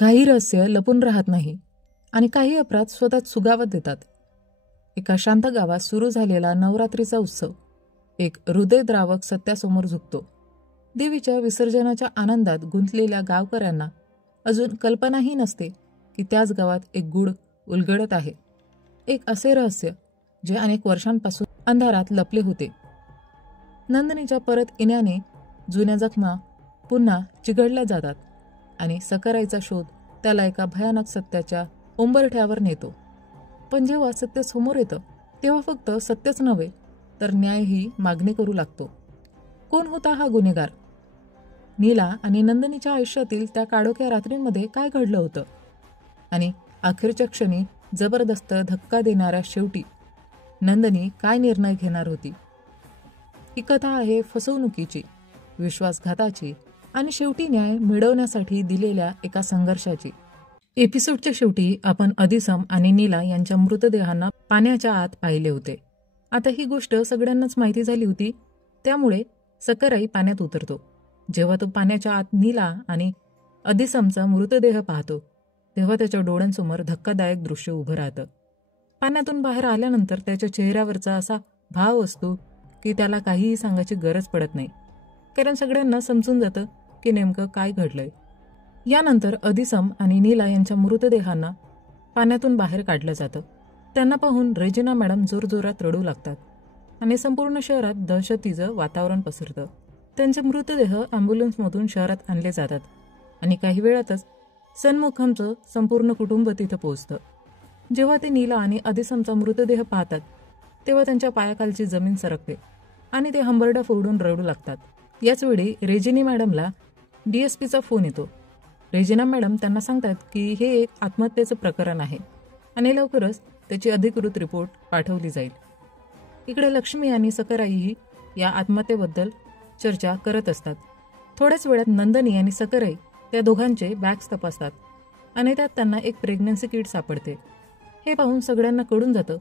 काही रहस्य लपून राहत नाही आणि काही अपराध स्वतःच सुगावत देतात. एका शांत गावात सुरू झालेला नवरात्रीचा उत्सव एक हृदयद्रावक सत्यासमोर झुकतो. देवीच्या विसर्जनाच्या आनंदात गुंतलेल्या गावकऱ्यांना अजून कल्पनाही नसते की त्याच गावात एक गूढ उलगडत आहे. एक असे रहस्य जे अनेक वर्षांपासून अंधारात लपले होते. नंदिनीच्या परत येण्याने जुन्या जखमा पुन्हा चिघळल्या जातात आणि सकराईचा शोध त्याला एका भयानक सत्याच्या उंबरठ्यावर नेतो. पण जेव्हा सत्य समोर येतं तेव्हा फक्त सत्यच नव्हे तर न्यायही मागणी करू लागतो. कोण होता हा गुन्हेगार? नीला आणि नंदिनीच्या आयुष्यातील त्या काळोख्या रात्रींमध्ये काय घडलं होतं? आणि अखेरच्या क्षणी जबरदस्त धक्का देणाऱ्या शेवटी नंदिनी काय निर्णय घेणार होती? ही कथा आहे फसवणुकीची, विश्वासघाताची आणि शेवटी न्याय मिळवण्यासाठी दिलेल्या एका संघर्षाची. एपिसोडच्या शेवटी आपण अधिसम आणि नीला यांच्या मृतदेहांना पाण्याच्या आत पाहिले होते. आता ही गोष्ट सगळ्यांनाच माहिती झाली होती, त्यामुळे सकराई पाण्यात उतरतो. जेव्हा तो पाण्याच्या आत नीला आणि अधिसमचा मृतदेह पाहतो तेव्हा त्याच्या डोळ्यांसमोर धक्कादायक दृश्य उभं राहतं. पाण्यातून बाहेर आल्यानंतर त्याच्या चेहऱ्यावरचा असा भाव असतो की त्याला काहीही सांगायची गरज पडत नाही, कारण सगळ्यांना समजून जातं की नेमकं काय घडलंय. यानंतर अधिसम आणि नीला यांच्या मृतदेहांना पाण्यातून बाहेर काढलं जातं. त्यांना पाहून रेजिना मॅडम जोरजोरात रडू लागतात आणि संपूर्ण शहरात दहशतीचं वातावरण पसरतं. त्यांचे मृतदेह ॲम्ब्युलन्समधून शहरात आणले जातात आणि काही वेळातच सन्मुखमचं संपूर्ण कुटुंब तिथं पोहोचतं. जेव्हा ते नीला आणि अधिसमचा मृतदेह पाहतात तेव्हा त्यांच्या पायाखालची जमीन सरकते आणि ते हंबरडा फोडून रडू लागतात. याचवेळी रेजिनी मॅडमला DSPचा फोन येतो. रेजिना मॅडम त्यांना सांगतात की हे एक आत्महत्येचं प्रकरण आहे आणि लवकरच त्याची अधिकृत रिपोर्ट पाठवली जाईल. इकडे लक्ष्मी आणि सकराईही या आत्महत्येबद्दल चर्चा करत असतात. थोड्याच वेळात नंदिनी आणि सकराई त्या दोघांचे बॅग्स तपासतात आणि त्यात त्यांना एक प्रेग्नन्सी किट सापडते. हे पाहून सगळ्यांना कळून जातं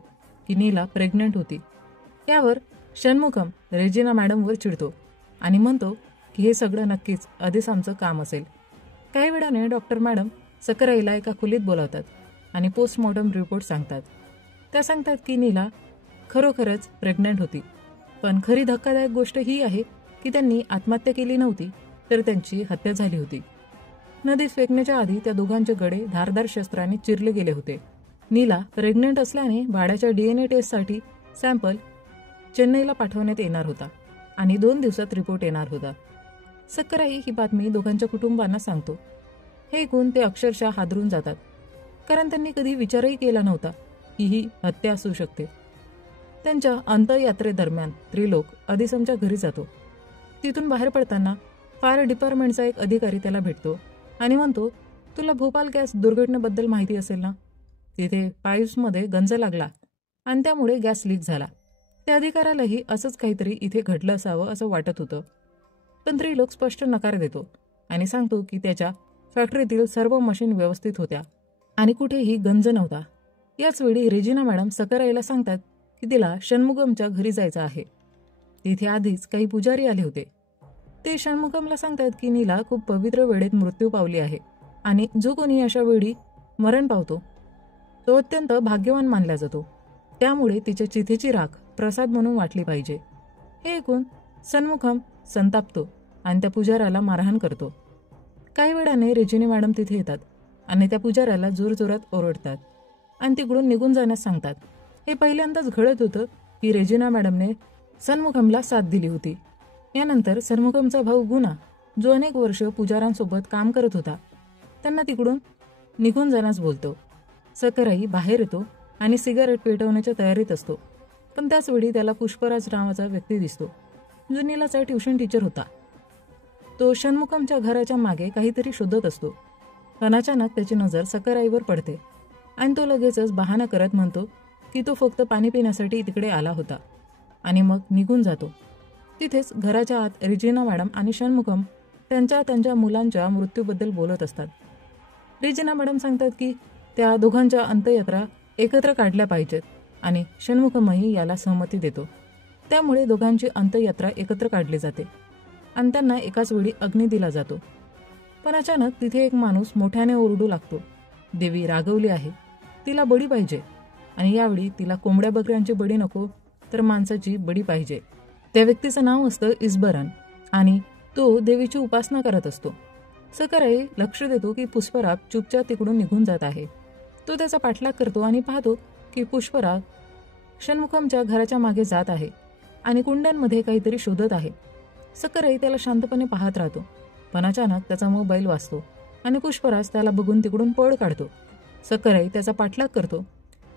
की नीला प्रेग्नंट होती. यावर षण्मुखम रेजिना मॅडमवर चिडतो आणि म्हणतो की हे सगळं नक्कीच अधिसमचं काम असेल. काही वेळाने डॉक्टर मॅडम सकराईला एका खोलीत बोलावतात आणि पोस्टमॉर्टम रिपोर्ट सांगतात. त्या सांगतात की नीला खरोखरच प्रेग्नंट होती, पण खरी धक्कादायक गोष्ट ही आहे की त्यांनी आत्महत्या केली नव्हती तर त्यांची हत्या झाली होती. नदीत फेकण्याच्या आधी त्या दोघांचे गळे धारदार शस्त्राने चिरले गेले होते. नीला प्रेग्नंट असल्याने बाळाच्या DNA टेस्टसाठी सॅम्पल चेन्नईला पाठवण्यात येणार होता आणि 2 दिवसात रिपोर्ट येणार होता. सकराई ही बातमी दोघांच्या कुटुंबांना सांगतो. हे ऐकून ते अक्षरशः हादरून जातात, कारण त्यांनी कधी विचारही केला नव्हता की ही हत्या असू शकते. त्यांच्या अंत्ययात्रेदरम्यान त्रिलोक अधिसमच्या घरी जातो. तिथून बाहेर पडताना फायर डिपार्टमेंटचा एक अधिकारी त्याला भेटतो आणि म्हणतो, तुला भोपाल गॅस दुर्घटनेबद्दल माहिती असेल ना? तिथे पाईप्समध्ये गंज लागला आणि त्यामुळे गॅस लीक झाला. त्या अधिकाऱ्यालाही असंच काहीतरी इथे घडलं असावं असं वाटत होतं. पण त्रिलोक स्पष्ट नकार देतो आणि सांगतो की त्याच्या फॅक्टरीतील सर्व मशीन व्यवस्थित होत्या आणि कुठेही गंज नव्हता. याचवेळी रेजिना मॅडम सकराईला सांगतात की तिला षण्मुगमच्या घरी जायचं आहे. तिथे आधीच काही पुजारी आले होते. ते षण्मुगमला सांगतात की नीला खूप पवित्र वेळेत मृत्यू पावली आहे आणि जो कोणी अशा वेळी मरण पावतो तो अत्यंत भाग्यवान मानला जातो. त्यामुळे तिच्या चिथेची राख प्रसाद म्हणून वाटली पाहिजे. हे ऐकून षण्मुखम संतापतो आणि त्या पुजाऱ्याला मारहाण करतो. काही वेळाने रेजिनी मॅडम तिथे येतात आणि त्या पुजाऱ्याला जोरजोरात ओरडतात आणि तिकडून निघून जाण्यास सांगतात. हे पहिल्यांदाच घडत होतं की रेजिना मॅडमने षण्मुखमला साथ दिली होती. यानंतर षण्मुखमचा भाऊ गुना, जो अनेक वर्ष पुजाऱ्यांसोबत काम करत होता, त्यांना तिकडून निघून जाण्यास बोलतो. सकराई बाहेर येतो आणि सिगारेट पेटवण्याच्या तयारीत असतो, पण त्याचवेळी त्याला पुष्पराज नावाचा व्यक्ती दिसतो, जो नीलाचा ट्युशन टीचर होता. तो षण्मुखमच्या घराच्या मागे काहीतरी शोधत असतो, पण अचानक त्याची नजर सकराईवर पडते आणि तो लगेचच बहाणा करत म्हणतो की तो फक्त पाणी पिण्यासाठी तिकडे आला होता आणि मग निघून जातो. तिथेच घराच्या आत रेजिना मॅडम आणि षण्मुखम त्यांच्या मुलांच्या मृत्यूबद्दल बोलत असतात. रेजिना मॅडम सांगतात की त्या दोघांच्या अंत्ययात्रा एकत्र काढल्या पाहिजेत आणि षण्मुखमही याला सहमती देतो. त्यामुळे दोघांची अंत्ययात्रा एकत्र काढली जाते आणि त्यांना एकाच वेळी अग्नी दिला जातो. पण अचानक तिथे एक माणूस मोठ्याने ओरडू लागतो, देवी रागवली आहे, तिला बडी पाहिजे. आणि यावेळी तिला कोंबड्या बकऱ्यांची बडी नको, तर माणसाची बडी पाहिजे. त्या व्यक्तीचं नाव असतं इस्बरन आणि तो देवीची उपासना करत असतो. सकराई लक्ष देतो की पुष्पराग चुपचाप तिकडून निघून जात आहे. तो त्याचा पाठलाग करतो आणि पाहतो की पुष्पराग षण्मुखमच्या घराच्या मागे जात आहे आणि कुंड्यांमध्ये काहीतरी शोधत आहे. सकराई त्याला शांतपणे पाहत राहतो, पण अचानक त्याचा मोबाईल वाजतो आणि पुष्पराज त्याला बघून तिकडून पळ काढतो. सकराई त्याचा पाठलाग करतो,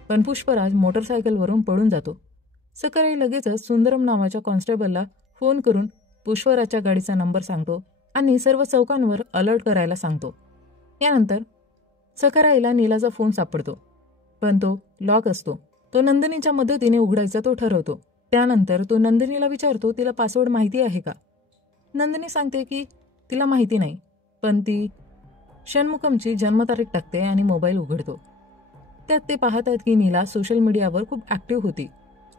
पण पुष्पराज मोटरसायकलवरून पळून जातो. सकराई लगेचच सुंदरम नावाच्या कॉन्स्टेबलला फोन करून पुष्पराजच्या गाडीचा नंबर सांगतो आणि सर्व चौकांवर अलर्ट करायला सांगतो. यानंतर सकराईला नीलाचा फोन सापडतो, पण तो लॉक असतो. तो नंदिनीच्या मदतीने उघडायचा तो ठरवतो. त्यानंतर तो नंदिनीला विचारतो, तिला पासवर्ड माहिती आहे का? नंदिनी सांगते की तिला माहिती नाही, पण ती षण्मुखमची जन्मतारीख टाकते आणि मोबाईल उघडतो. त्यात ते पाहतात की नीला सोशल मीडियावर खूप ॲक्टिव्ह होती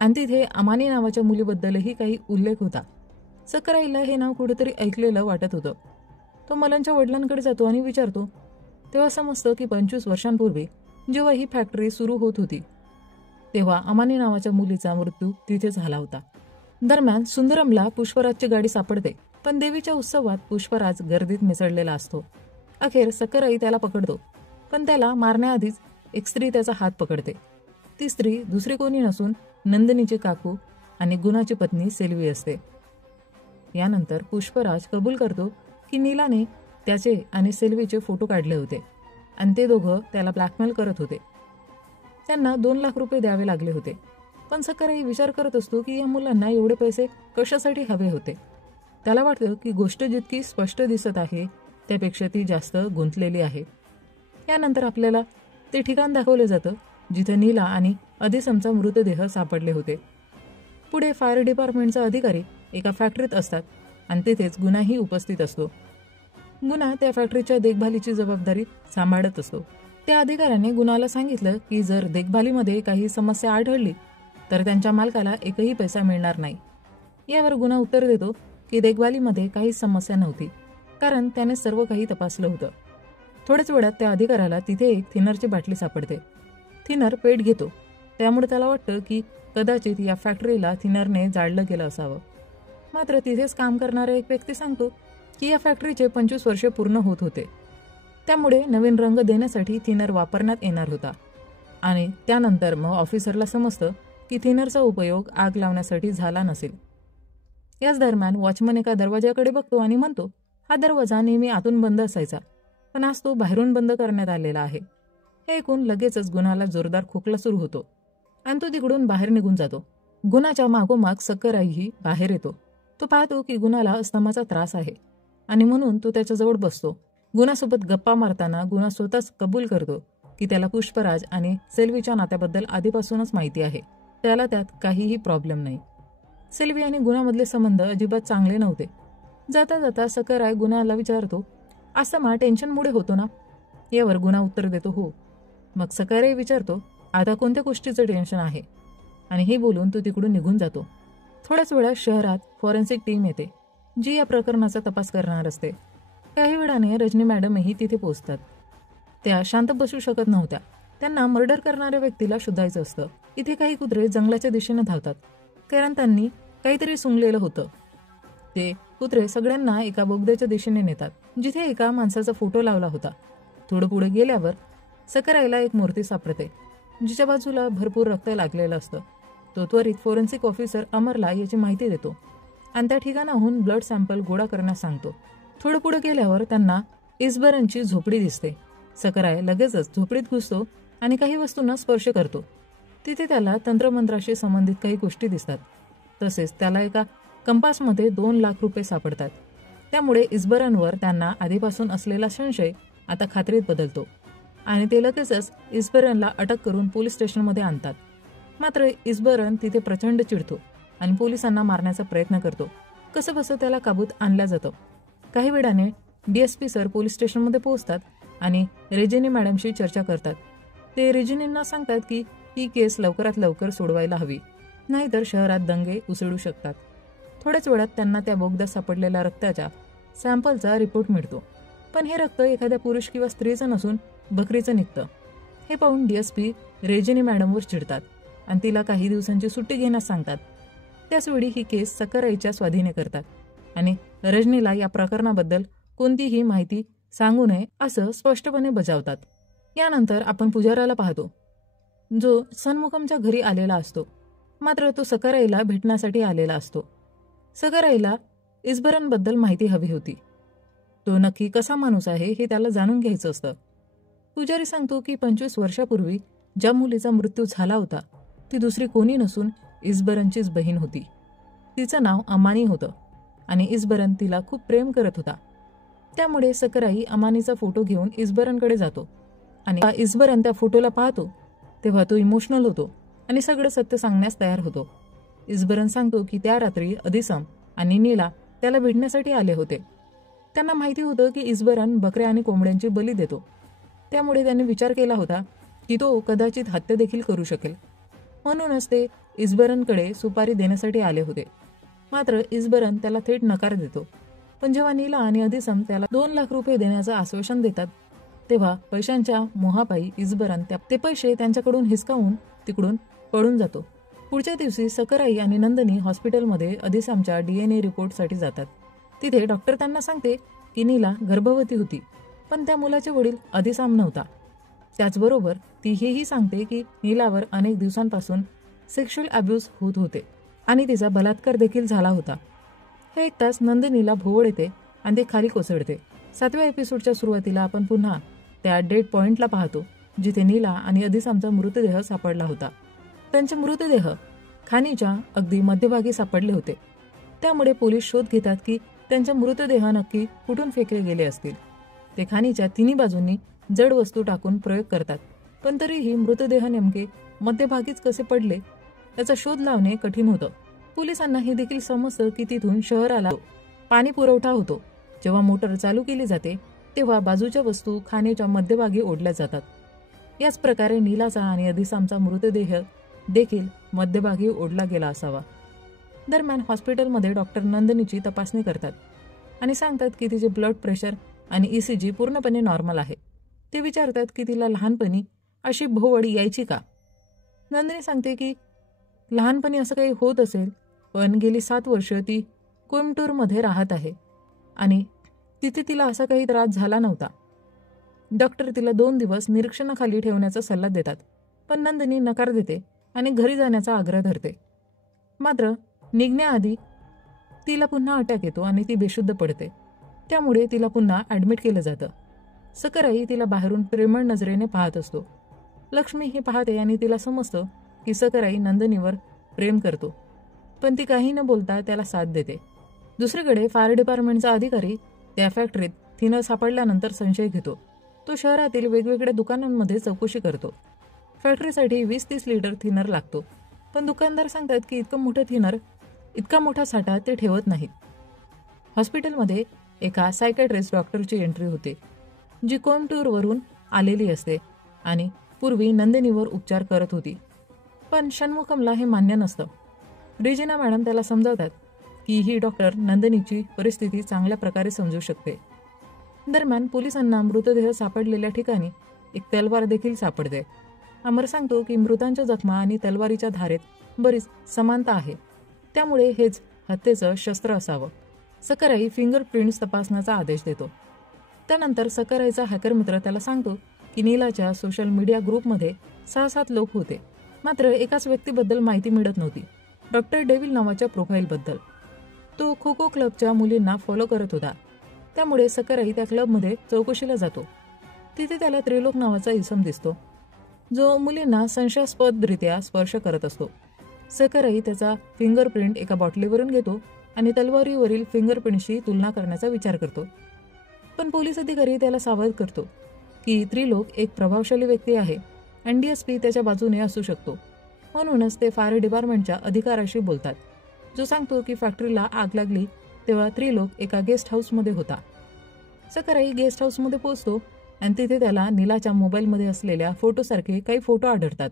आणि तिथे अमानी नावाच्या मुलीबद्दलही काही उल्लेख होता. सकराईला हे नाव कुठेतरी ऐकलेलं वाटत होतं. तो मलनच्या वडिलांकडे जातो आणि विचारतो. तेव्हा समजतं की 25 वर्षांपूर्वी जेव्हा ही फॅक्टरी सुरू होत होती तेव्हा अमानी नावाच्या मुलीचा मृत्यू तिथे झाला होता. दरम्यान सुंदरमला पुष्पराजची गाडी सापडते, पण देवीच्या उत्सवात पुष्पराज गर्दीत मिसळलेला असतो. अखेर सकराई त्याला पकडतो, पण त्याला मारण्याआधीच एक स्त्री त्याचा हात पकडते. ती स्त्री दुसरी कोणी नसून नंदिनीची काकू आणि गुणाची पत्नी सेल्वी असते. यानंतर पुष्पराज कबूल करतो की नीलाने त्याचे आणि सेल्वीचे फोटो काढले होते आणि ते दोघं त्याला ब्लॅकमेल करत होते. त्यांना 2 लाख रुपये द्यावे लागले होते. पण सकराई विचार करत असतो की या मुलांना एवढे पैसे कशासाठी हवे होते. त्याला वाटतं की गोष्ट जितकी स्पष्ट दिसत आहे त्यापेक्षा ती जास्त गुंतलेली आहे. यानंतर आपल्याला ते ठिकाण दाखवलं जातं जिथे नीला आणि अधिसमचा मृतदेह सापडले होते. पुढे फायर डिपार्टमेंटचा अधिकारी एका फॅक्टरीत असतात आणि तिथेच गुन्हाही उपस्थित असतो. गुन्हा त्या फॅक्टरीच्या देखभालीची जबाबदारी सांभाळत असतो. त्या अधिकाऱ्याने गुन्हाला सांगितलं की जर देखभालीमध्ये काही समस्या आढळली तर त्यांच्या मालकाला एकही पैसा मिळणार नाही. यावर गुन्हा उत्तर देतो की देखभालीमध्ये काहीच समस्या नव्हती, कारण त्याने सर्व काही तपासलं होतं. थोड्याच वेळात त्या अधिकाऱ्याला तिथे एक थिनरची बाटली सापडते. थिनर पेट घेतो, त्यामुळे त्याला वाटतं की कदाचित या फॅक्टरीला थिनरने जाळलं गेलं असावं. मात्र तिथेच काम करणारा एक व्यक्ती सांगतो की या फॅक्टरीचे 25 वर्षे पूर्ण होत होते, त्यामुळे नवीन रंग देण्यासाठी थिनर वापरण्यात येणार होता. आणि त्यानंतर मग ऑफिसरला समजतं की थिनरचा उपयोग आग लावण्यासाठी झाला नसेल. याच दरम्यान वॉचमन एका दरवाजाकडे बघतो आणि म्हणतो, हा दरवाजा नेहमी आतून बंद असायचा, पण आज तो बाहेरून बंद करण्यात आलेला आहे. हे ऐकून लगेचच गुन्हाला जोरदार खोकला सुरू होतो आणि तो तिकडून बाहेर निघून जातो. गुन्हाच्या मागोमाग सकराईही बाहेर येतो. तो पाहतो की गुन्हाला अस्थमाचा त्रास आहे आणि म्हणून तो त्याच्याजवळ बसतो. गुन्हासोबत गप्पा मारताना गुन्हा स्वतःच कबूल करतो की त्याला पुष्पराज आणि सेल्वीच्या नात्याबद्दल आधीपासूनच माहिती आहे. त्याला त्यात काहीही प्रॉब्लेम नाही. सेल्वी आणि गुन्हामधले संबंध अजिबात चांगले नव्हते. जाता जाता सकराय गुन्हाला विचारतो, अस्थमा टेन्शनमुळे होतो ना? यावर गुन्हा उत्तर देतो, हो. मग सकराय विचारतो, आता कोणत्या गोष्टीचं टेन्शन आहे? आणि हे बोलून तो तिकडून निघून जातो. थोड्याच वेळात शहरात फॉरेन्सिक टीम येते, जी या प्रकरणाचा तपास करणार असते. काही वेळाने रजनी मॅडमही तिथे पोहोचतात. त्या शांत बसू शकत नव्हत्या. त्यांना मर्डर करणाऱ्या व्यक्तीला शोधायचं असतं. इथे काही कुत्रे जंगलाच्या दिशेने धावतात, कारण त्यांनी काहीतरी सुंगलेलं होतं. ते कुत्रे सगळ्यांना एका बोगद्याच्या दिशेने नेतात, जिथे एका माणसाचा फोटो लावला होता. थोडं पुढे गेल्यावर सकरायला एक मूर्ती सापडते, जिच्या बाजूला भरपूर रक्त लागलेलं असतं. तो त्वरित फॉरेन्सिक ऑफिसर अमरला याची माहिती देतो आणि त्या ठिकाणाहून ब्लड सॅम्पल गोळा करण्यास सांगतो. थोडं पुढे गेल्यावर त्यांना इस्बरनची झोपडी दिसते. सकराय लगेचच झोपडीत घुसतो आणि काही वस्तूंना स्पर्श करतो. तिथे त्याला तंत्रमंत्राशी संबंधित काही गोष्टी दिसतात. तसेच त्याला एका कंपासमध्ये 2 लाख रुपये सापडतात. त्यामुळे इस्बरनवर त्यांना आधीपासून असलेला संशय आता खात्रीत बदलतो आणि ते लगेचच इस्बरनला अटक करून पोलीस स्टेशनमध्ये आणतात. मात्र इस्बरन तिथे प्रचंड चिडतो आणि पोलिसांना मारण्याचा प्रयत्न करतो. कसं बसं त्याला काबूत आणलं जातं. काही वेळाने DSP सर पोलीस स्टेशनमध्ये पोहोचतात आणि रेजिनी मॅडमशी चर्चा करतात. ते रेजिनींना सांगतात की ही केस लवकरात लवकर सोडवायला हवी, नाहीतर शहरात दंगे उसळू शकतात. थोड्याच वेळात त्यांना त्या बोगद्यात सापडलेल्या रक्ताच्या सॅम्पलचा रिपोर्ट मिळतो. पण हे रक्त एखाद्या पुरुष किंवा स्त्रीचं नसून बकरीचं निघतं. हे पाहून DSP रेजिनी मॅडमवर चिडतात आणि तिला काही दिवसांची सुट्टी घेण्यास सांगतात. त्याचवेळी ही केस सकराईच्या स्वाधीने करतात आणि रजनीला या प्रकरणाबद्दल कोणतीही माहिती सांगू नये असं स्पष्टपणे बजावतात. यानंतर आपण पुजाराला पाहतो, जो सनमुखमच्या घरी आलेला असतो. मात्र तो सकराईला भेटण्यासाठी आलेला असतो. सकराईला इस्बरनबद्दल माहिती हवी होती. तो नक्की कसा माणूस आहे हे त्याला जाणून घ्यायचं असतं. पुजारी सांगतो की 25 वर्षापूर्वी ज्या मुलीचा मृत्यू झाला होता ती दुसरी कोणी नसून इस्बरनचीच बहीण होती. तिचं नाव अमानी होतं आणि इस्बरन तिला खूप प्रेम करत होता. त्यामुळे सकराई अमानीचा फोटो घेऊन इस्बरनकडे जातो आणि इस्बरन त्या फोटोला पाहतो तेव्हा तो इमोशनल होतो आणि सगळं सत्य सांगण्यास तयार होतो. इस्बरन सांगतो की त्या रात्री अदिसम आणि नीला त्याला भेटण्यासाठी आले होते. त्यांना माहिती होतं की इस्बरन बकऱ्या आणि कोंबड्यांची बली देतो. त्यामुळे त्यांनी विचार केला होता की तो कदाचित हत्या देखील करू शकेल. म्हणूनच ते इस्बरनकडे सुपारी देण्यासाठी आले होते. मात्र इस्बरन त्याला थेट नकार देतो. पण जेव्हा नीला आणि अदिसम त्याला 2 लाख रुपये देण्याचं आश्वासन देतात तेव्हा पैशांच्या मोहापायी इस्बरन ते पैसे त्यांच्याकडून हिसकावून तिकडून पळून जातो. पुढच्या दिवशी सकराई आणि नंदिनी हॉस्पिटलमध्ये अदिसमच्या DNA रिपोर्टसाठी जातात. तिथे डॉक्टर त्यांना सांगते की नीला गर्भवती होती, पण त्या मुलाचे वडील अदिसम नव्हता. त्याचबरोबर ती हेही सांगते की नीलावर अनेक दिवसांपासून सेक्शुअल अब्यूज होत होते आणि तिचा बलात्कार देखील झाला होता. हे ऐकताच नंदिनीला भोवळ येते आणि ते खाली कोसळते. 7व्या एपिसोडच्या सुरुवातीला आपण पुन्हा त्या डेड पॉइंटला पाहतो जिथे नीला आणि अदिसमचा मृतदेह सापडला होता. त्यांचे मृतदेह खाणीच्या अगदी मध्यभागी सापडले होते. त्यामुळे पोलीस शोध घेतात की त्यांचे मृतदेह नक्की कुठून फेकले गेले असतील. ते खाणीच्या तिन्ही बाजूंनी जड वस्तू टाकून प्रयोग करतात, पण तरीही मृतदेह नेमके मध्यभागीच कसे पडले याचा शोध लावणे कठीण होतं. पोलिसांना हे देखील समजतं की तिथून शहराला पाणी पुरवठा होतो. जेव्हा मोटर चालू केली जाते तेव्हा बाजूच्या वस्तू खाणीच्या मध्यभागी ओढल्या जातात. याच प्रकारे नीलाचा आणि अदिसमचा मृतदेह देखील मध्यभागी ओढला गेला असावा. दरम्यान हॉस्पिटलमध्ये डॉक्टर नंदिनीची तपासणी करतात आणि सांगतात की तिचे ब्लड प्रेशर आणि ECG पूर्णपणे नॉर्मल आहे. ते विचारतात की तिला लहानपणी अशी भोवळ यायची का. नंदिनी सांगते की लहानपणी असं काही होत असेल, पण गेली 7 वर्ष ती कोइंबतूरमध्ये राहत आहे आणि तिथे तिला असा काही त्रास झाला नव्हता. डॉक्टर तिला 2 दिवस निरीक्षणाखाली ठेवण्याचा सल्ला देतात, पण नंदिनी नकार देते आणि घरी जाण्याचा आग्रह धरते. मात्र निघण्याआधी तिला पुन्हा अटॅक येतो आणि ती बेशुद्ध पडते. त्यामुळे तिला पुन्हा ॲडमिट केलं जातं. सकराई तिला बाहेरून प्रेमळ नजरेने पाहत असतो. लक्ष्मी हे पाहते आणि तिला समजतं की सकराई नंदिनीवर प्रेम करतो, पण ती काही न बोलता त्याला साथ देते. दुसरीकडे फायर डिपार्टमेंटचा अधिकारी त्या फॅक्टरीत थिनर सापडल्यानंतर संशय घेतो. तो शहरातील वेगवेगळ्या दुकानांमध्ये चौकशी करतो. फॅक्टरीसाठी 20-30 लिटर थिनर लागतो, पण दुकानदार सांगतात की इतका मोठा साठा ते ठेवत नाहीत. हॉस्पिटलमध्ये एका सायकॅट्रिस्ट डॉक्टरची एंट्री होते, जी कोइंबतूरवरून आलेली असते आणि पूर्वी नंदिनीवर उपचार करत होती. पण षण्मुखमला हे मान्य नसतं. रेजिना मॅडम त्याला समजावतात की ही डॉक्टर नंदिनीची परिस्थिती चांगल्या प्रकारे समजू शकते. दरम्यान पोलिसांना मृतदेह सापडलेल्या ठिकाणी एक तलवार देखील सापडते. अमर सांगतो की मृतांच्या जखमा आणि तलवारीच्या धारेत बरीच समानता आहे, त्यामुळे हेच हत्येचं शस्त्र असावं. सकराई फिंगरप्रिंट्स तपासण्याचा आदेश देतो. त्यानंतर सकराईचा हॅकर मित्र त्याला सांगतो की नीलाच्या सोशल मीडिया ग्रुपमध्ये 6-7 लोक होते, मात्र एकाच व्यक्तीबद्दल माहिती मिळत नव्हती, डॉक्टर डेव्हिल नावाच्या प्रोफाईलबद्दल. तो खो खो क्लबच्या मुलींना फॉलो करत होता. त्यामुळे सकराई त्या क्लबमध्ये चौकशीला जातो. तिथे त्याला त्रिलोक नावाचा इसम दिसतो, जो मुलींना संशयास्पदरित्या स्पर्श करत असतो. सकराई त्याचा फिंगरप्रिंट एका बॉटलीवरून घेतो आणि तलवारीवरील फिंगरप्रिंटशी तुलना करण्याचा विचार करतो. पण पोलीस अधिकारी त्याला सावध करतो की त्रिलोक एक प्रभावशाली व्यक्ती आहे आणि DSP त्याच्या बाजूने असू शकतो. म्हणूनच ते फायर डिपार्टमेंटच्या अधिकाऱ्याशी बोलतात, जो सांगतो की फॅक्टरीला आग लागली तेव्हा त्रिलोक एका गेस्ट हाऊसमध्ये होता. सकराई गेस्ट हाऊसमध्ये पोहोचतो आणि तिथे त्याला नीलाच्या मोबाईलमध्ये असलेल्या फोटोसारखे काही फोटो आढळतात.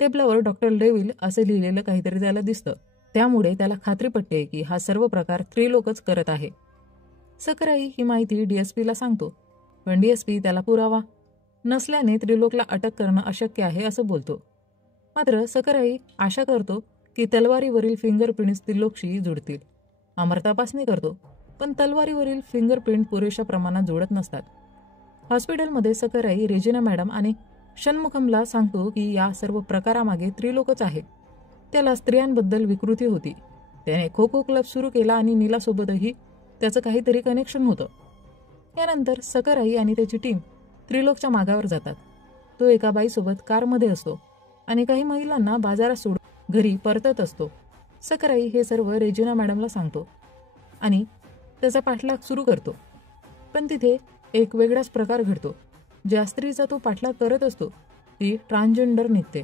टेबलावर डॉक्टर डेव्हिल असे लिहिलेलं काहीतरी त्याला दिसतं. त्यामुळे त्याला खात्री पटते की हा सर्व प्रकार त्रिलोकच करत आहे. सकराई ही माहिती DSPला सांगतो, पण DSP त्याला पुरावा नसल्याने त्रिलोकला अटक करणं अशक्य आहे असं बोलतो. मात्र सकराई आशा करतो की तलवारीवरील फिंगरप्रिंट्स त्रिलोकशी जुळतील. अमर तपासणी करतो, पण तलवारीवरील फिंगरप्रिंट पुरेशा प्रमाणात जुळत नसतात. हॉस्पिटलमध्ये सकराई रेजिना मॅडम आणि षण्मुखमला सांगतो की या सर्व प्रकारामागे त्रिलोकच आहे. त्याला स्त्रियांबद्दल विकृती होती. त्याने खो खो क्लब सुरू केला आणि नीलासोबतही त्याचं काहीतरी कनेक्शन होतं. यानंतर सकराई आणि त्याची टीम त्रिलोकच्या मागावर जातात. तो एका बाईसोबत कारमध्ये असतो आणि काही महिलांना बाजारात सोडून घरी परतत असतो. सकराई हे सर्व रेजिना मॅडमला सांगतो आणि त्याचा पाठलाग सुरू करतो. पण तिथे एक वेगळाच प्रकार घडतो. ज्या स्त्रीचा तो पाठलाग करत असतो ती ट्रान्सजेंडर निघते.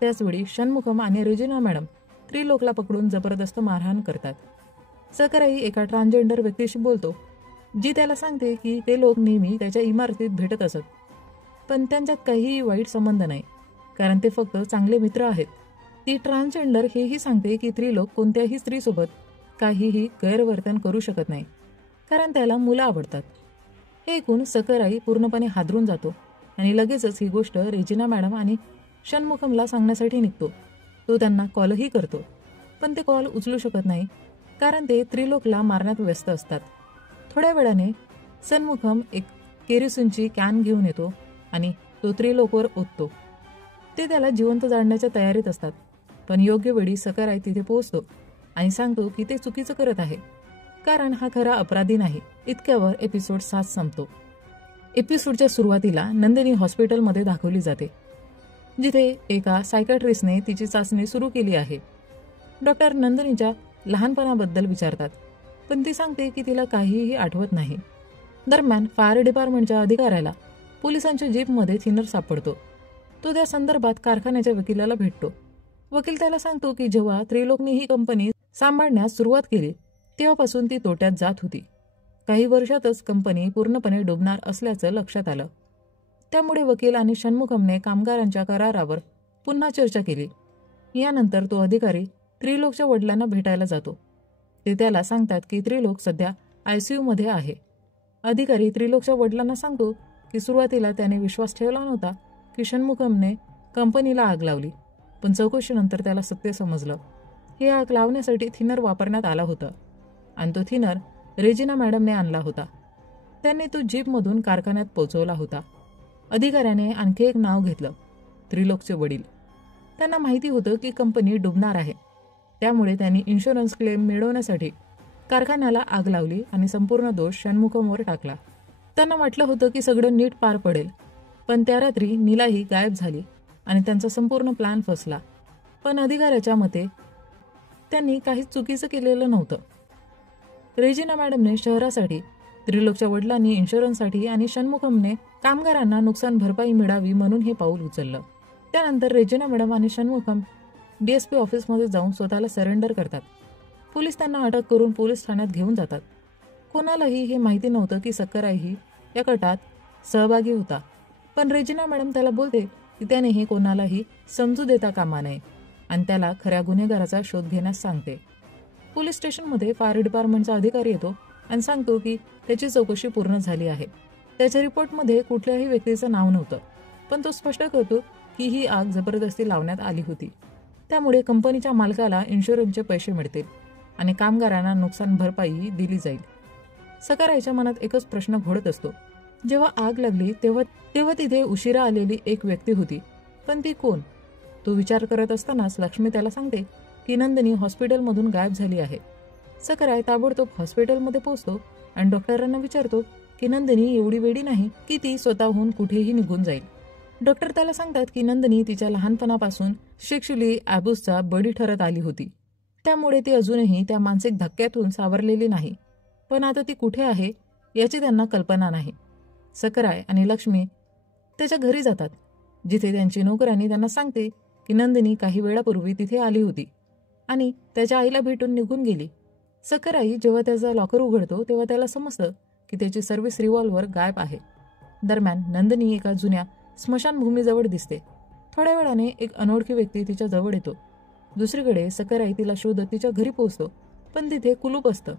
त्याचवेळी षण्मुखम आणि रेजिना मॅडम त्रिलोकला पकडून जबरदस्त मारहाण करतात. सकराई एका ट्रान्सजेंडर व्यक्तीशी बोलतो, जी त्याला सांगते की ते लोक नेहमी त्याच्या इमारतीत भेटत असत, पण त्यांच्यात काहीही वाईट संबंध नाही, कारण ते फक्त चांगले मित्र आहेत. ती ट्रान्सजेंडर हेही सांगते की त्रिलोक कोणत्याही स्त्रीसोबत काहीही गैरवर्तन करू शकत नाही, कारण त्याला मुलं आवडतात. हे ऐकून सकराई पूर्णपणे हादरून जातो आणि लगेचच ही गोष्ट रेजिना मॅडम आणि षण्मुखमला सांगण्यासाठी निघतो. तो त्यांना कॉलही करतो, पण ते कॉल उचलू शकत नाही, कारण ते त्रिलोकला मारण्यात व्यस्त असतात. थोड्या वेळाने षण्मुखम एक केरोसिनची कॅन घेऊन येतो आणि तो त्रिलोकवर ओततो. ते त्याला जिवंत जाळण्याच्या तयारीत असतात, पण योग्य वेळी सकराई तिथे पोहोचतो आणि सांगतो की ते चुकीचं करत आहे, कारण हा खरा अपराधी नाही. इतक्यावर एपिसोड 7 संपतो. एपिसोडच्या सुरुवातीला नंदिनी हॉस्पिटलमध्ये दाखवली जाते, जिथे एका सायकाट्रिस्टने तिची चाचणी सुरू केली आहे. डॉक्टर नंदिनीच्या लहानपणाबद्दल विचारतात, पण ती सांगते की तिला काहीही आठवत नाही. दरम्यान फायर डिपार्टमेंटच्या अधिकाऱ्याला पोलिसांच्या जीपमध्ये थिनर सापडतो. तो त्या संदर्भात कारखान्याच्या वकिलाला भेटतो. वकील त्याला सांगतो की जेव्हा त्रिलोकने ही कंपनी सांभाळण्यास सुरुवात केली तेव्हापासून ती तोट्यात जात होती. काही वर्षातच कंपनी पूर्णपणे डुबणार असल्याचं लक्षात आलं. त्यामुळे वकील आणि षण्मुखमने कामगारांच्या करारावर पुन्हा चर्चा केली. यानंतर तो अधिकारी त्रिलोकच्या वडिलांना भेटायला जातो. ते त्याला सांगतात की त्रिलोक सध्या ICU मध्ये आहे. अधिकारी त्रिलोकच्या वडिलांना सांगतो की सुरुवातीला त्याने विश्वास ठेवला नव्हता की षण्मुखमने कंपनीला आग लावली, पण चौकशीनंतर त्याला सत्य समजलं. हे आग लावण्यासाठी थिनर वापरण्यात आला होता आणि तो थिनर रेजिना मॅडमने आणला होता. त्यांनी तो जीपमधून कारखान्यात पोहोचवला होता. अधिकाऱ्याने आणखी एक नाव घेतलं, त्रिलोकचे वडील. त्यांना माहिती होतं की कंपनी डुबणार आहे, त्यामुळे त्यांनी इन्शुरन्स क्लेम मिळवण्यासाठी कारखान्याला आग लावली आणि संपूर्ण दोष षण्मुखमवर टाकला. त्यांना वाटलं होतं की सगळं नीट पार पडेल, पण त्या रात्री नीलाही गायब झाली आणि त्यांचा संपूर्ण प्लॅन फसला. पण अधिकाऱ्याच्या मते त्यांनी काही चुकीचं केलेलं नव्हतं. रेजिना मॅडमने शहरासाठी, त्रिलोकच्या वडिलांनी इन्शुरन्ससाठी आणि षण्मुखमने कामगारांना नुकसान भरपाई मिळावी म्हणून हे पाऊल उचललं. त्यानंतर रेजिना मॅडम आणि षण्मुखम DSP ऑफिसमध्ये जाऊन स्वतःला सरेंडर करतात. पोलीस त्यांना अटक करून पोलीस ठाण्यात घेऊन जातात. कोणालाही हे माहिती नव्हतं की सकराईही या कटात सहभागी होता, पण रेजिना मॅडम त्याला बोलते की त्याने हे कोणालाही समजू देता कामा नये आणि त्याला खऱ्या गुन्हेगाराचा शोध घेण्यास सांगते. पोलीस स्टेशनमध्ये फायर डिपार्टमेंटचा अधिकारी येतो आणि सांगतो की त्याची चौकशी पूर्ण झाली आहे. त्याच्या रिपोर्टमध्ये कुठल्याही व्यक्तीचं नाव नव्हतं, पण तो स्पष्ट करतो की ही आग जबरदस्ती लावण्यात आली होती. त्यामुळे कंपनीच्या मालकाला इन्शुरन्सचे पैसे मिळतील आणि कामगारांना नुकसान भरपाई दिली जाईल. सकराईच्या मनात एकच प्रश्न घोळत असतो, जेव्हा आग लागली तेव्हा तिथे उशिरा आलेली एक व्यक्ती होती, पण ती कोण? तो विचार करत असतानाच लक्ष्मी त्याला सांगते की नंदिनी हॉस्पिटलमधून गायब झाली आहे. सकराई ताबडतोब हॉस्पिटलमध्ये पोहोचतो आणि डॉक्टरांना विचारतो की नंदिनी एवढी वेडी नाही की ती स्वतःहून कुठेही निघून जाईल. डॉक्टर त्याला सांगतात की नंदिनी तिच्या लहानपणापासून सेक्शुअली अब्यूजचा बळी ठरत आली होती, त्यामुळे ती अजूनही त्या मानसिक धक्क्यातून सावरलेली नाही, पण आता ती कुठे आहे याची त्यांना कल्पना नाही. सकराई आणि लक्ष्मी त्याच्या घरी जातात, जिथे त्यांची नोकरानी त्यांना सांगते की नंदिनी काही वेळापूर्वी तिथे आली होती आणि त्याच्या आईला भेटून निघून गेली. सकराई जेव्हा त्याचा लॉकर उघडतो तेव्हा त्याला समजतं की त्याची सर्व्हिस रिव्हॉल्वर गायब आहे. दरम्यान नंदिनी एका जुन्या स्मशानभूमीजवळ दिसते. थोड्या वेळाने एक अनोळखी व्यक्ती तिच्या जवळ येतो. दुसरीकडे सकराई तिला शोधत तिच्या घरी पोहोचतो, पण तिथे कुलूप असतं.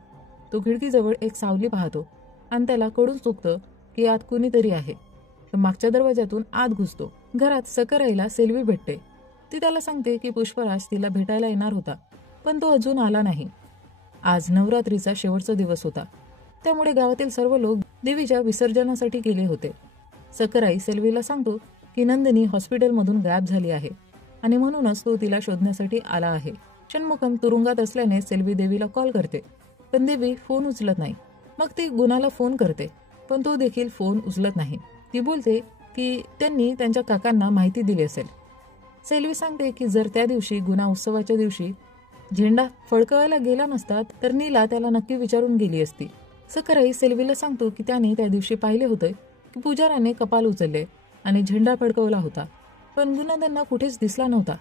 तो खिडकीजवळ एक सावली पाहतो आणि त्याला कळून चुकतं की आत कुणीतरी आहे. तो मागच्या दरवाजातून आत घुसतो. घरात सकराईला सेल्वी भेटते. ती त्याला सांगते की पुष्पराज तिला भेटायला येणार होता, पण तो अजून आला नाही. आज नवरात्रीचा शेवटचा दिवस होता, त्यामुळे गावातील सर्व लोक देवीच्या विसर्जनासाठी गेले होते. सकराई सेल्वीला सांगतो की नंदिनी हॉस्पिटलमधून गायब झाली आहे आणि म्हणूनच तो तिला शोधण्यासाठी आला आहे. षण्मुखम तुरुंगात असल्याने सेल्वी देवीला कॉल करते, पण देवी फोन उचलत नाही. मग ती गुणाला फोन करते, पण तो देखील फोन उचलत नाही. ती बोलते की त्यांनी त्यांच्या काकांना माहिती दिली असेल. सेल्वी सांगते की जर त्या दिवशी गुणा उत्सवाच्या दिवशी झेंडा फडकवायला गेला नसता तर नीला त्याला नक्की विचारून गेली असती. सकराई सेल्वीला सांगतो की त्याने त्या दिवशी पाहिले होते की पुजाराने कपाल उचलले आणि झेंडा फडकवला होता, पण गुणा त्यांना कुठेच दिसला नव्हता.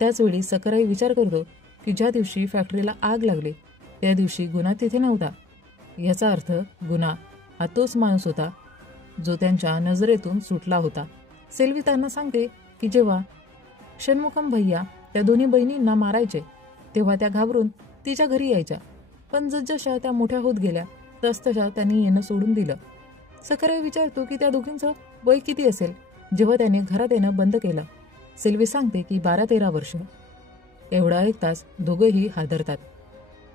त्याचवेळी सकराई विचार करतो की ज्या दिवशी फॅक्टरीला आग लागली त्या दिवशी गुणा तिथे नव्हता. याचा अर्थ गुणा हा तोच माणूस होता जो त्यांच्या नजरेतून सुटला होता. सेल्वी त्यांना सांगते की जेव्हा षण्मुखम भैया त्या दोन्ही बहिणींना मारायचे तेव्हा त्या घाबरून तिच्या घरी यायच्या, पण जसजशा त्या मोठ्या होत गेल्या तसतशा त्यांनी येणं सोडून दिलं. सकराई विचारतो की त्या दोघींचं वय किती असेल जेव्हा त्याने घरात येणं बंद केलं. सेल्वी सांगते की 12-13 वर्ष. एवढं ऐकताच दोघंही हादरतात,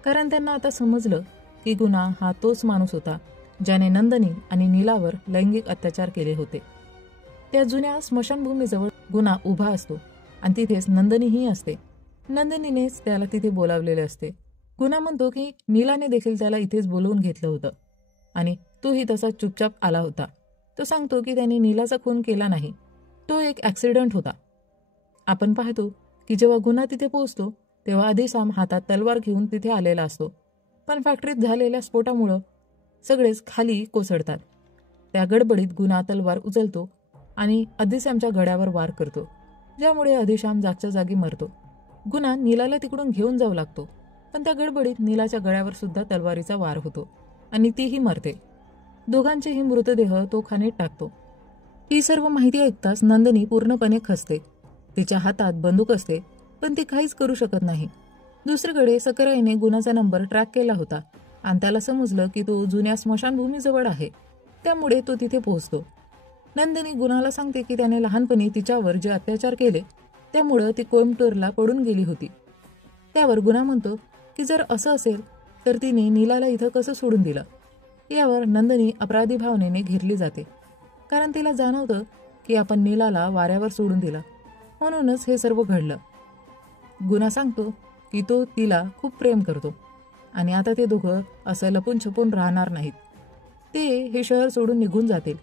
कारण त्यांना आता समजलं की गुणा हा तोच माणूस होता ज्याने नंदिनी आणि नीलावर लैंगिक अत्याचार केले होते. त्या जुन्या स्मशानभूमीजवळ गुणा उभा असतो आणि तिथेच नंदिनीही असते. नंदिनीनेच त्याला तिथे बोलावलेले असते. गुणा म्हणतो की नीलाने देखील त्याला इथेच बोलवून घेतलं होतं आणि तोही तसा चुपचाप आला होता. तो सांगतो की त्याने नीलाचा खून केला नाही, तो एक ॲक्सिडेंट होता. आपण पाहतो की जेव्हा गुणा तिथे पोहोचतो तेव्हा अधिसाम हातात तलवार घेऊन तिथे आलेला असतो, पण फॅक्टरीत झालेल्या स्फोटामुळं सगळेच खाली कोसळतात. त्या गडबडीत गुणा तलवार उचलतो आणि अधिश्यामच्या गळ्यावर वार करतो, ज्यामुळे अधिश्याम जागच्या जागी मरतो. गुणा नीलाला तिकडून घेऊन जाऊ लागतो, पण त्या गडबडीत नीलाच्या गळ्यावर सुद्धा तलवारीचा वार होतो आणि तीही मरते. दोघांचेही मृतदेह तो खाणीत टाकतो. ही सर्व माहिती ऐकताच नंदिनी पूर्णपणे खचते. तिच्या हातात बंदूक असते, पण ती काहीच करू शकत नाही. दुसरीकडे सकराईने गुणाचा नंबर ट्रॅक केला होता आणि त्याला समजलं की तो जुन्या स्मशानभूमीजवळ आहे, त्यामुळे तो तिथे पोहोचतो. नंदिनी गुणाला सांगते की त्याने लहानपणी तिच्यावर जे अत्याचार केले त्यामुळं ती कोइंबतूरला पडून गेली होती. त्यावर गुणा म्हणतो की जर असं असेल तर तिने नीलाला इथं कसं सोडून दिलं. यावर नंदिनी अपराधी भावनेने घेरली जाते, कारण तिला जाणवतं की आपण नीलाला वाऱ्यावर सोडून दिला, म्हणूनच हे सर्व घडलं. गुणा सांगतो की तो तिला खूप प्रेम करतो आणि आता ते दोघं असं लपून छपून राहणार नाहीत. ते हे शहर सोडून निघून जातील.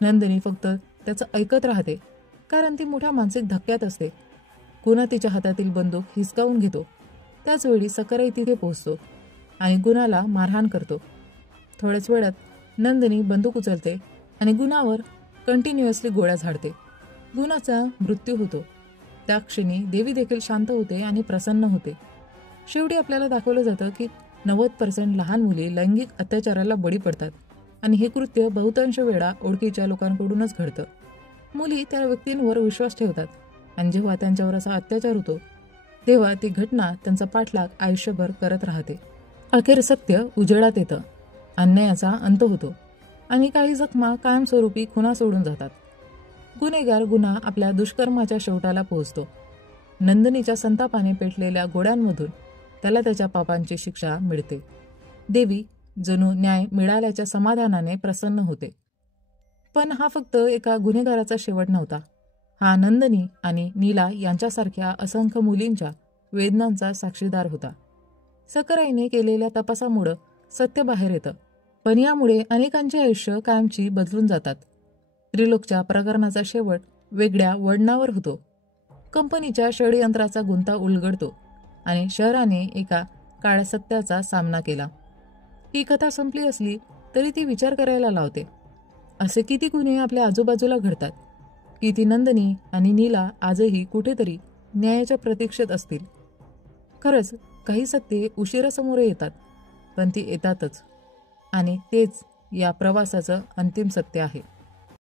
नंदिनी फक्त त्याचं ऐकत राहते, कारण ती मोठ्या मानसिक धक्क्यात असते. गुणा तिच्या हातातील बंदूक हिसकावून घेतो. त्याचवेळी सकराई तिथे पोहोचतो आणि गुणाला मारहाण करतो. थोड्याच वेळात नंदिनी बंदूक उचलते आणि गुणावर कंटिन्युअसली गोळ्या झाडते. गुणाचा मृत्यू होतो. त्या क्षणी देवी देखील शांत होते आणि प्रसन्न होते. शेवटी आपल्याला दाखवलं जातं की 90% लहान मुली लैंगिक अत्याचाराला बळी पडतात आणि हे कृत्य बहुतांश वेळा ओळखीच्या लोकांकडूनच घडतं. मुली त्या व्यक्तींवर विश्वास ठेवतात आणि जेव्हा त्यांच्यावर असा अत्याचार होतो तेव्हा ती घटना त्यांचा पाठलाग आयुष्यभर करत राहते. अखेर सत्य उजेडात येतं, अन्यायाचा अंत होतो आणि काही जखमा कायमस्वरूपी खुणा सोडून जातात. गुन्हेगार गुन्हा आपल्या दुष्कर्माच्या शेवटाला पोहोचतो. नंदिनीच्या संतापाने पेटलेल्या गोळ्यांमधून त्याला त्याच्या पापांची शिक्षा मिळते. देवी जणू न्याय मिळाल्याच्या समाधानाने प्रसन्न होते. पण हा फक्त एका गुन्हेगाराचा शेवट नव्हता. हा नंदिनी आणि नीला यांच्यासारख्या असंख्य मुलींच्या वेदनांचा साक्षीदार होता. सकराईने केलेल्या तपासामुळं सत्य बाहेर येतं, पण यामुळे अनेकांचे आयुष्य कायमची बदलून जातात. त्रिलोकच्या प्रकरणाचा शेवट वेगळ्या वळणावर होतो. कंपनीच्या षडयंत्राचा गुंता उलगडतो आणि शहराने एका काळ्या सत्याचा सामना केला. ही कथा संपली असली तरी ती विचार करायला लावते. असे किती गुन्हे आपल्या आजूबाजूला घडतात की ती नंदिनी आणि नीला आजही कुठेतरी न्यायाच्या प्रतीक्षेत असतील. खरंच काही सत्ये उशिरा समोर येतात, पण ती येतातच आणि तेच या प्रवासाचं अंतिम सत्य आहे.